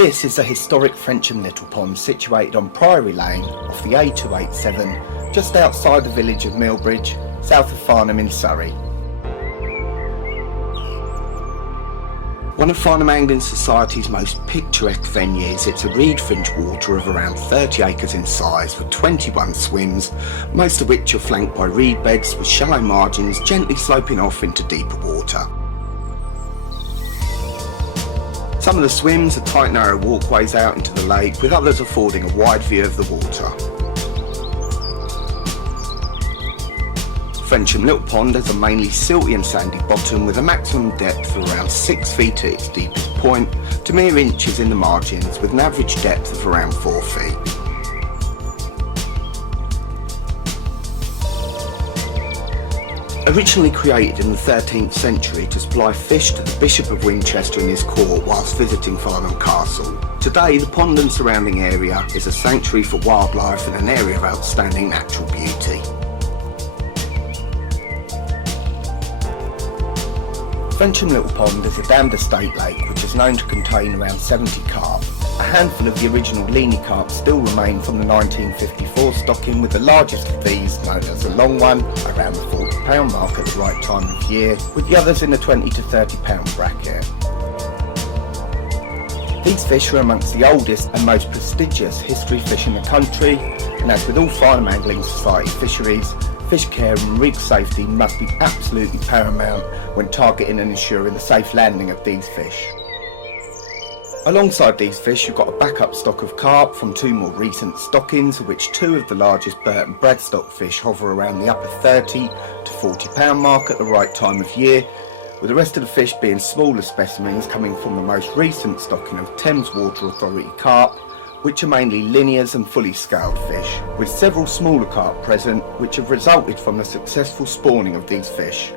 This is the historic Frensham Little Pond situated on Priory Lane off the A287 just outside the village of Millbridge, south of Farnham in Surrey. One of Farnham Angling Society's most picturesque venues, it's a reed fringe water of around 30 acres in size with 21 swims, most of which are flanked by reed beds with shallow margins gently sloping off into deeper water. Some of the swims are tight narrow walkways out into the lake, with others affording a wide view of the water. Frensham Little Pond has a mainly silty and sandy bottom with a maximum depth of around 6 feet at its deepest point to mere inches in the margins, with an average depth of around 4 feet. Originally created in the 13th century to supply fish to the Bishop of Winchester and his court whilst visiting Farnham Castle, today the pond and surrounding area is a sanctuary for wildlife and an area of outstanding natural beauty. Frensham Little Pond is a dammed estate lake which is known to contain around 70 carp. A handful of the original Leany carp still remain from the 1954 stocking, with the largest of these, known as the long one, around the £40 mark at the right time of year, with the others in the £20 to £30 bracket. These fish are amongst the oldest and most prestigious history fish in the country, and as with all Farnham Angling Society fisheries, fish care and rig safety must be absolutely paramount when targeting and ensuring the safe landing of these fish. Alongside these fish, you've got a backup stock of carp from 2 more recent stockings, of which 2 of the largest Burt and Bradstock fish hover around the upper £30 to £40 mark at the right time of year, with the rest of the fish being smaller specimens coming from the most recent stocking of Thames Water Authority carp, which are mainly linears and fully scaled fish, with several smaller carp present which have resulted from the successful spawning of these fish.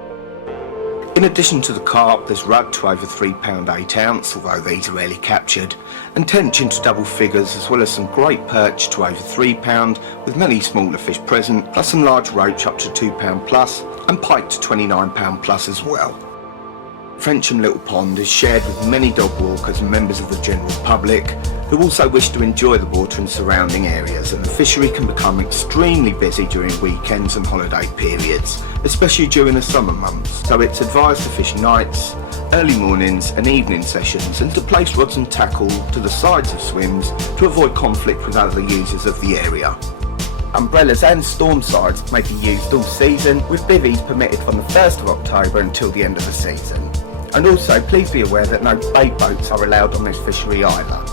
In addition to the carp, there's rudd to over £3 8 ounce, although these are rarely captured, and tench into double figures, as well as some great perch to over £3 with many smaller fish present, plus some large roach up to £2 plus and pike to £29 plus as well. Frensham Little Pond is shared with many dog walkers and members of the general public who also wish to enjoy the water and surrounding areas, and the fishery can become extremely busy during weekends and holiday periods, especially during the summer months, so it's advised to fish nights, early mornings and evening sessions, and to place rods and tackle to the sides of swims to avoid conflict with other users of the area. Umbrellas and storm sides may be used all season, with bivvies permitted from the 1st of October until the end of the season. And also please be aware that no bait boats are allowed on this fishery either.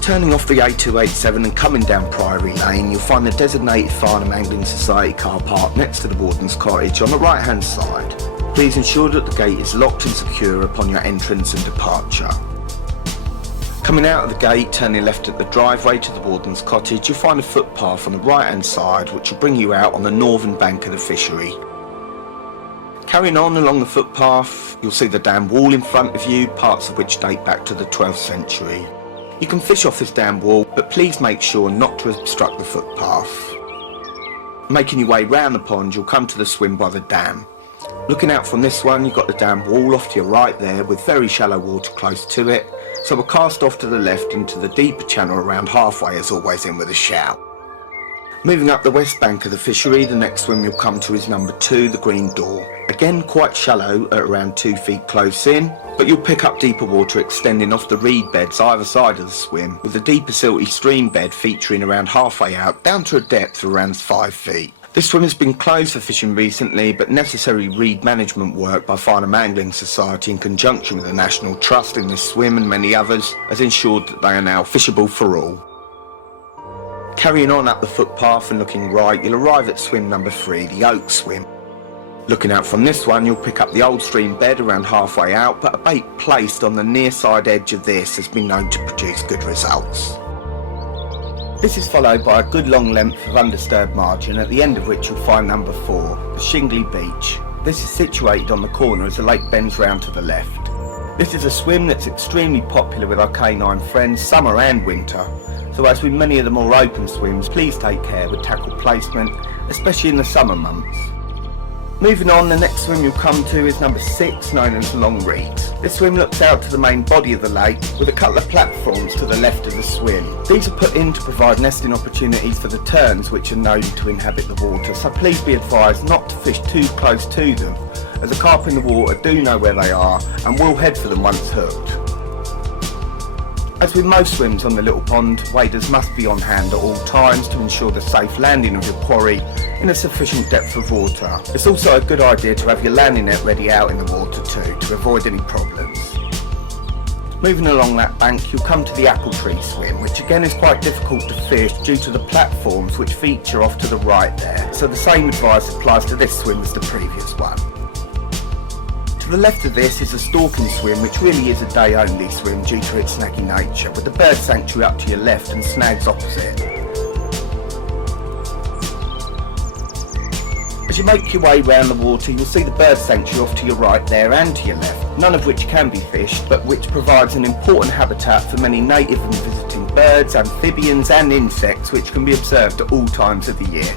Turning off the A287 and coming down Priory Lane, you'll find the designated Farnham Angling Society car park next to the Warden's Cottage on the right hand side. Please ensure that the gate is locked and secure upon your entrance and departure. Coming out of the gate, turning left at the driveway to the Warden's Cottage, you'll find a footpath on the right hand side which will bring you out on the northern bank of the fishery. Carrying on along the footpath, you'll see the dam wall in front of you, parts of which date back to the 12th century. You can fish off this dam wall, but please make sure not to obstruct the footpath. Making your way round the pond, you'll come to the swim by the dam. Looking out from this one, you've got the dam wall off to your right there, with very shallow water close to it, so we'll cast off to the left into the deeper channel around halfway, as always in with a shout. Moving up the west bank of the fishery, the next swim you'll come to is number 2, the Green Door. Again quite shallow at around 2 feet close in, but you'll pick up deeper water extending off the reed beds either side of the swim, with the deeper silty stream bed featuring around halfway out down to a depth of around 5 feet. This swim has been closed for fishing recently, but necessary reed management work by Farnham Angling Society in conjunction with the National Trust in this swim and many others has ensured that they are now fishable for all. Carrying on up the footpath and looking right, you'll arrive at swim number 3, the Oak Swim. Looking out from this one, you'll pick up the old stream bed around halfway out, but a bait placed on the near side edge of this has been known to produce good results. This is followed by a good long length of undisturbed margin, at the end of which you'll find number 4, the Shingly Beach. This is situated on the corner as the lake bends round to the left. This is a swim that's extremely popular with our canine friends, summer and winter. So as with many of the more open swims, please take care with tackle placement, especially in the summer months. Moving on, the next swim you'll come to is number 6, known as Long Reeds. This swim looks out to the main body of the lake with a couple of platforms to the left of the swim. These are put in to provide nesting opportunities for the terns which are known to inhabit the water, so please be advised not to fish too close to them, as the carp in the water do know where they are and will head for them once hooked. As with most swims on the Little Pond, waders must be on hand at all times to ensure the safe landing of your quarry in a sufficient depth of water. It's also a good idea to have your landing net ready out in the water too, to avoid any problems. Moving along that bank, you'll come to the apple tree swim, which again is quite difficult to fish due to the platforms which feature off to the right there, so the same advice applies to this swim as the previous one. To the left of this is a stalking swim, which really is a day only swim due to its snaggy nature, with the bird sanctuary up to your left and snags opposite. As you make your way round the water, you'll see the bird sanctuary off to your right there and to your left, none of which can be fished, but which provides an important habitat for many native and visiting birds, amphibians and insects which can be observed at all times of the year.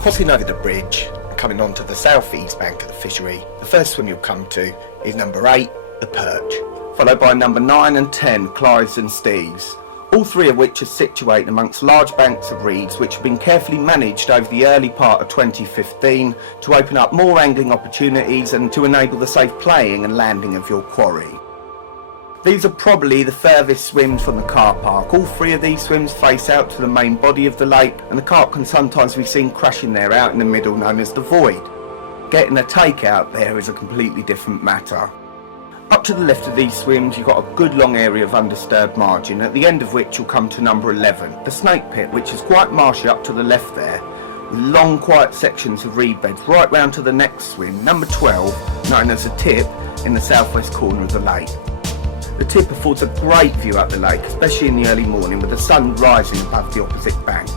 Crossing over the bridge, coming onto the southeast bank of the fishery, the first swim you'll come to is number 8, the Perch, followed by number 9 and 10, Clives and Steves, all three of which are situated amongst large banks of reeds which have been carefully managed over the early part of 2015 to open up more angling opportunities and to enable the safe playing and landing of your quarry. These are probably the furthest swims from the car park. All three of these swims face out to the main body of the lake, and the carp can sometimes be seen crashing there out in the middle, known as the void. Getting a take out there is a completely different matter. Up to the left of these swims you've got a good long area of undisturbed margin, at the end of which you'll come to number 11, the Snake Pit, which is quite marshy up to the left there, with long quiet sections of reed beds right round to the next swim, number 12, known as the Tip, in the southwest corner of the lake. The Tip affords a great view up the lake, especially in the early morning with the sun rising above the opposite bank.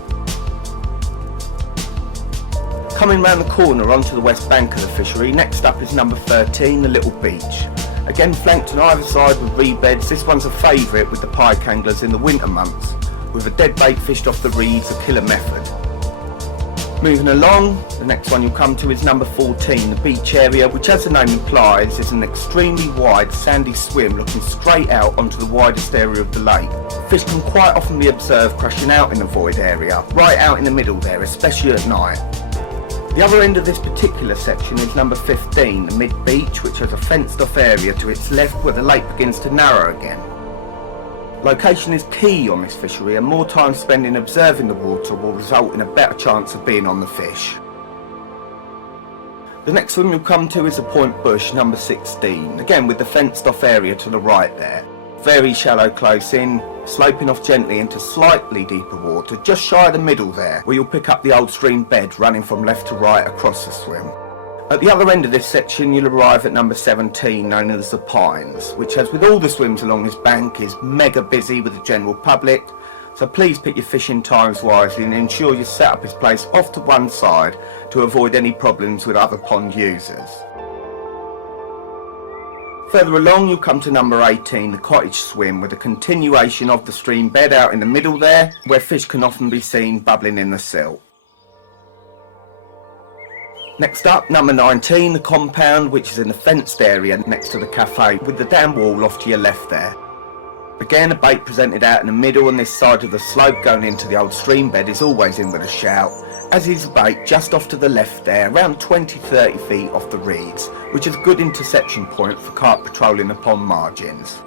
Coming round the corner onto the west bank of the fishery, next up is number 13, the Little Beach. Again flanked on either side with reed beds, this one's a favourite with the pike anglers in the winter months, with a dead bait fished off the reeds, a killer method. Moving along, the next one you'll come to is number 14, the beach area, which as the name implies is an extremely wide sandy swim looking straight out onto the widest area of the lake. Fish can quite often be observed crashing out in the void area, right out in the middle there, especially at night. The other end of this particular section is number 15, the mid-beach, which has a fenced off area to its left where the lake begins to narrow again. Location is key on this fishery, and more time spent in observing the water will result in a better chance of being on the fish. The next swim you'll come to is the Point Bush, number 16, again with the fenced off area to the right there. Very shallow close in, sloping off gently into slightly deeper water, just shy of the middle there, where you'll pick up the old stream bed running from left to right across the swim. At the other end of this section you'll arrive at number 17, known as the Pines, which as with all the swims along this bank is mega busy with the general public, so please pick your fishing times wisely and ensure your setup is placed off to one side to avoid any problems with other pond users. Further along you'll come to number 18, the Cottage swim, with a continuation of the stream bed out in the middle there, where fish can often be seen bubbling in the silt. Next up, number 19, the Compound, which is in the fenced area next to the cafe, with the dam wall off to your left there. Again, a bait presented out in the middle on this side of the slope going into the old stream bed is always in with a shout, as is a bait just off to the left there, around 20-30 feet off the reeds, which is a good intersection point for carp patrolling the pond margins.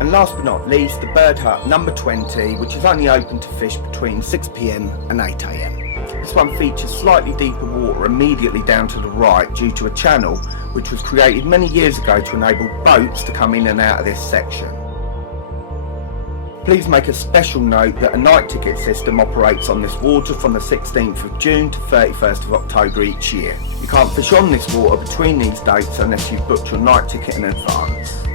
And last but not least, the Bird Hut, number 20, which is only open to fish between 6 PM and 8 AM. This one features slightly deeper water immediately down to the right due to a channel which was created many years ago to enable boats to come in and out of this section. Please make a special note that a night ticket system operates on this water from the 16th of June to 31st of October each year. You can't fish on this water between these dates unless you've booked your night ticket in advance.